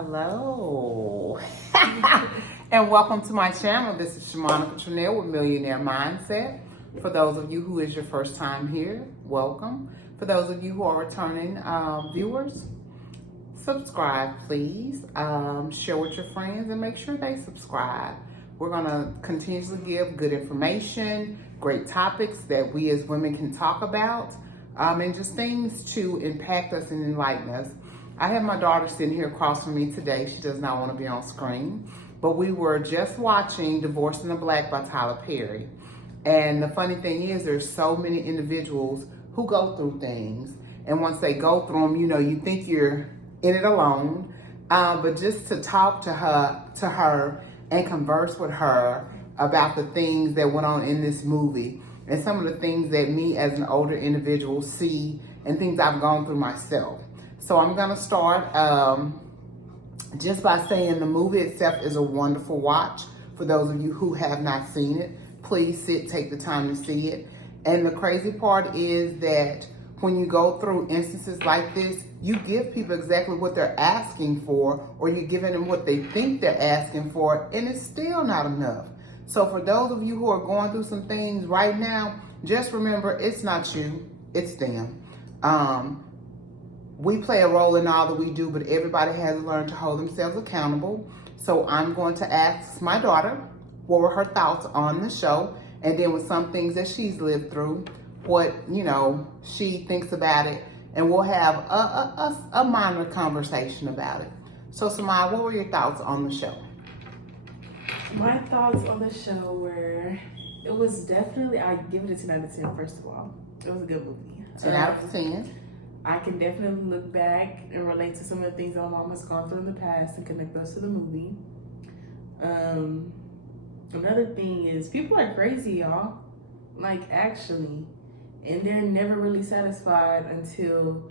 Hello. And welcome to my channel. This is Shamonica Tranell with Millionaire Mindset. For those of you who is your first time here, welcome. For those of you who are returning viewers, subscribe please. Share with your friends and make sure they subscribe. We're going to continuously give good information, great topics that we as women can talk about, and just things to impact us and enlighten us. I have my daughter sitting here across from me today. She does not want to be on screen. But we were just watching Divorced in the Black by Tyler Perry. And the funny thing is there's so many individuals who go through things. And once they go through them, you think you're in it alone. But just to talk to her and converse with her about the things that went on in this movie and some of the things that me as an older individual see and things I've gone through myself. So I'm going to start just by saying the movie itself is a wonderful watch. For those of you who have not seen it, please take the time to see it. And the crazy part is that when you go through instances like this, you give people exactly what they're asking for, or you're giving them what they think they're asking for, and it's still not enough. So for those of you who are going through some things right now, just remember it's not you, it's them. We play a role in all that we do, but everybody has to learn to hold themselves accountable. So I'm going to ask my daughter what were her thoughts on the show, and then with some things that she's lived through, what, she thinks about it, and we'll have a minor conversation about it. So Samaya, what were your thoughts on the show? My thoughts on the show were, it was definitely, I give it a 10 out of 10, first of all. It was a good movie. 10 out of 10. I can definitely look back and relate to some of the things my mom has gone through in the past and connect those to the movie. Another thing is, people are crazy, y'all. Like, actually. And they're never really satisfied until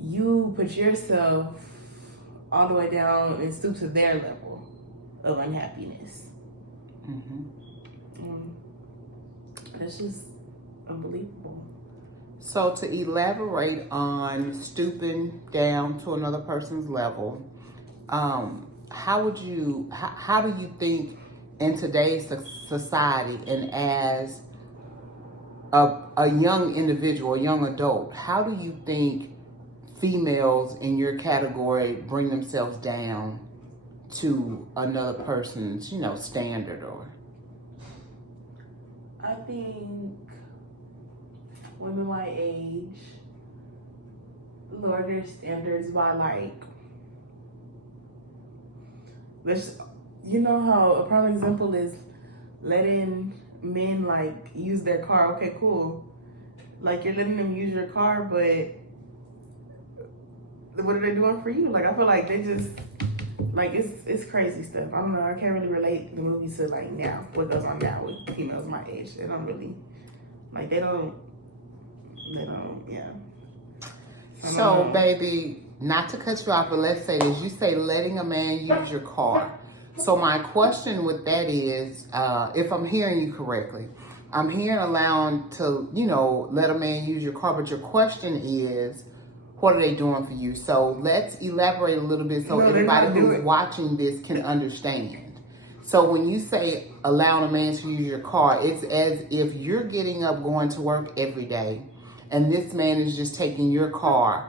you put yourself all the way down and stoop to their level of unhappiness. It's just unbelievable. So to elaborate on stooping down to another person's level, how do you think in today's society and as a young individual, a young adult, how do you think females in your category bring themselves down to another person's, standard? Or I think women my age lower their standards by how a prime example is letting men use their car. Okay, cool. You're letting them use your car, but what are they doing for you? I feel like they just it's crazy stuff. I don't know. I can't really relate the movie to now, what goes on now with females my age. They don't really they don't, yeah. So, baby, not to cut you off, but let's say this. You say letting a man use your car. So my question with that is, if I'm hearing you correctly, I'm hearing allowing to, let a man use your car, but your question is, what are they doing for you? So let's elaborate a little bit so everybody who's watching this can understand. So when you say allowing a man to use your car, it's as if you're getting up, going to work every day, and this man is just taking your car,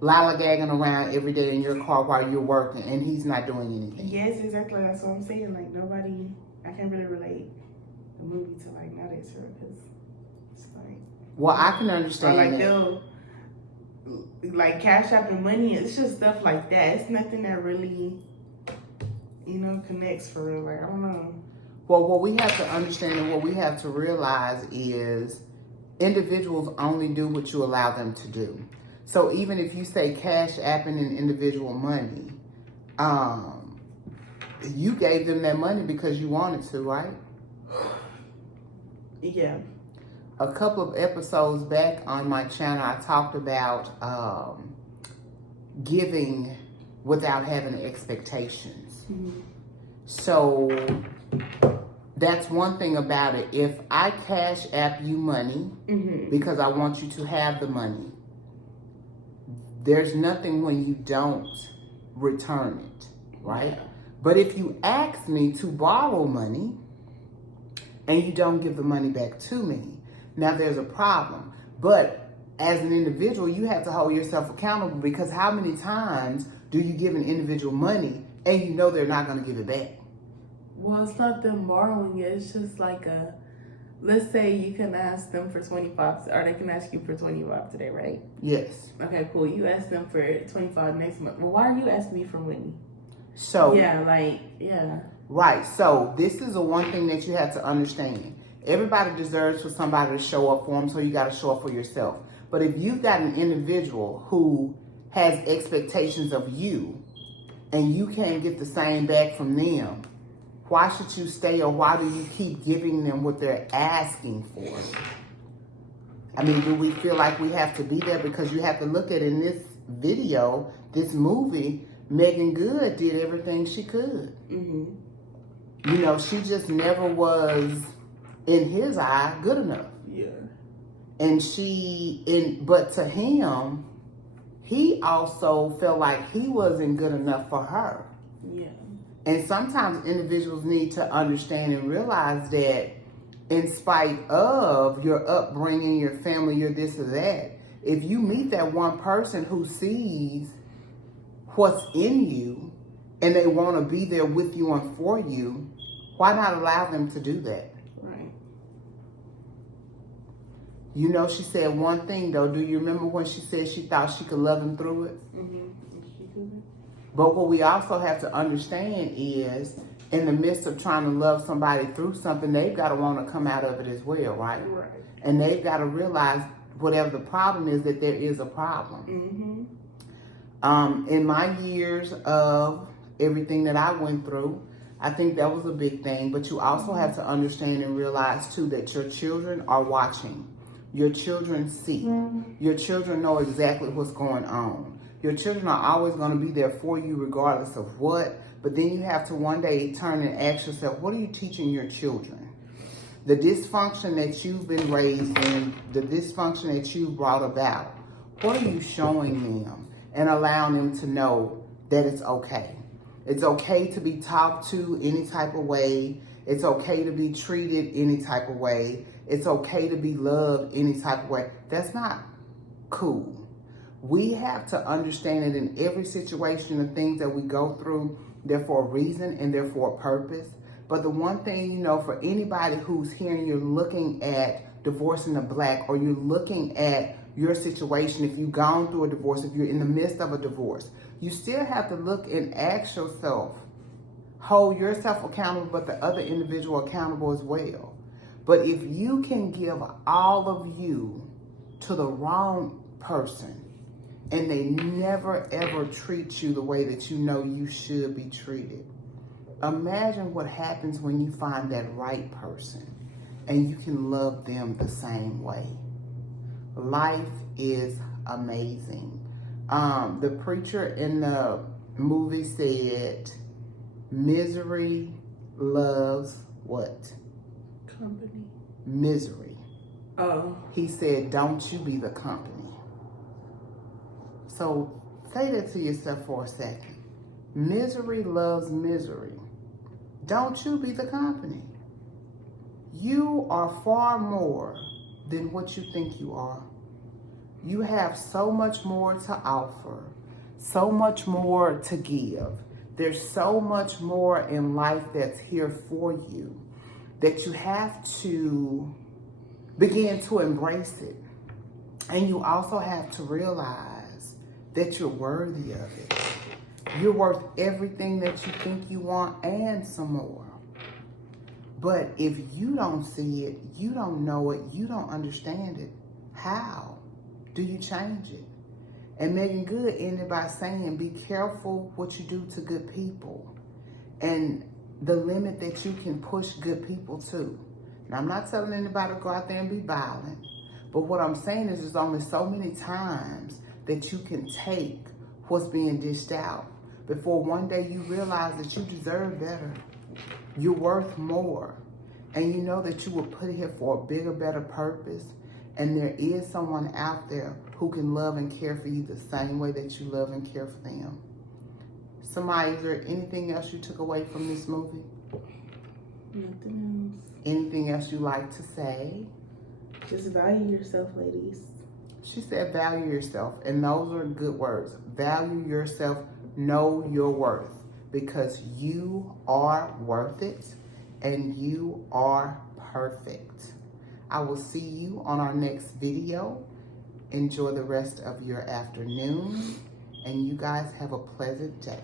lollygagging around every day in your car while you're working, and he's not doing anything. Yes, exactly. That's what I'm saying. I can't really relate the movie to nowadays because it's Well, I can understand that. They'll cash out the money. It's just stuff like that. It's nothing that really, connects for real. I don't know. Well, what we have to understand and what we have to realize is individuals only do what you allow them to do. So even if you say cash apping an individual money, you gave them that money because you wanted to, right? Yeah. A couple of episodes back on my channel, I talked about giving without having expectations. Mm-hmm. So that's one thing about it. If I cash app you money because I want you to have the money, there's nothing when you don't return it, right? Yeah. But if you ask me to borrow money and you don't give the money back to me, now there's a problem. But as an individual, you have to hold yourself accountable, because how many times do you give an individual money and you know they're not going to give it back? Well, it's not them borrowing it. It's just like let's say you can ask them for 25, or they can ask you for 25 today, right? Yes. Okay, cool. You ask them for 25 next month. Well, why are you asking me for money? So Yeah. right. So this is the one thing that you have to understand. Everybody deserves for somebody to show up for them, so you got to show up for yourself. But if you've got an individual who has expectations of you and you can't get the same back from them, why should you stay, or why do you keep giving them what they're asking for? I mean, do we feel like we have to be there? Because you have to look at, in this video, this movie, Megan Good did everything she could. Mm-hmm. You know, she just never was, in his eye, good enough. Yeah. And but to him, he also felt like he wasn't good enough for her. Yeah. And sometimes individuals need to understand and realize that in spite of your upbringing, your family, your this or that, if you meet that one person who sees what's in you and they want to be there with you and for you, why not allow them to do that? Right. You know, she said one thing, though. Do you remember when she said she thought she could love him through it? Mm-hmm. She could. But what we also have to understand is, in the midst of trying to love somebody through something, they've got to want to come out of it as well, right? Right. And they've got to realize whatever the problem is, that there is a problem. Mm-hmm. In my years of everything that I went through, I think that was a big thing. But you also have to understand and realize, too, that your children are watching. Your children see. Your children know exactly what's going on. Your children are always going to be there for you regardless of what. But then you have to one day turn and ask yourself, what are you teaching your children? The dysfunction that you've been raised in, the dysfunction that you've brought about, what are you showing them and allowing them to know that it's okay? It's okay to be talked to any type of way. It's okay to be treated any type of way. It's okay to be loved any type of way. That's not cool. We have to understand that in every situation, the things that we go through, they're for a reason and they're for a purpose. But the one thing, you know, for anybody who's here and you're looking at divorcing a black, or you're looking at your situation, if you've gone through a divorce, if you're in the midst of a divorce, you still have to look and ask yourself, hold yourself accountable, but the other individual accountable as well. But if you can give all of you to the wrong person, and they never ever treat you the way that you know you should be treated, imagine what happens when you find that right person and you can love them the same way. Life is amazing. The preacher in the movie said, misery loves what? Company. Misery. Oh. He said, don't you be the company. So say that to yourself for a second. Misery loves misery. Don't you be the company. You are far more than what you think you are. You have so much more to offer, so much more to give. There's so much more in life that's here for you that you have to begin to embrace it. And you also have to realize that you're worthy of it. You're worth everything that you think you want and some more. But if you don't see it, you don't know it, you don't understand it, how do you change it? And Megan Good ended by saying, be careful what you do to good people and the limit that you can push good people to. Now, I'm not telling anybody to go out there and be violent, but what I'm saying is there's only so many times that you can take what's being dished out before one day you realize that you deserve better. You're worth more. And you know that you were put here for a bigger, better purpose. And there is someone out there who can love and care for you the same way that you love and care for them. Samaya, is there anything else you took away from this movie? Nothing else. Anything else you like to say? Just value yourself, ladies. She said value yourself, and those are good words. Value yourself, know your worth, because you are worth it and you are perfect. I will see you on our next video. Enjoy the rest of your afternoon, and you guys have a pleasant day.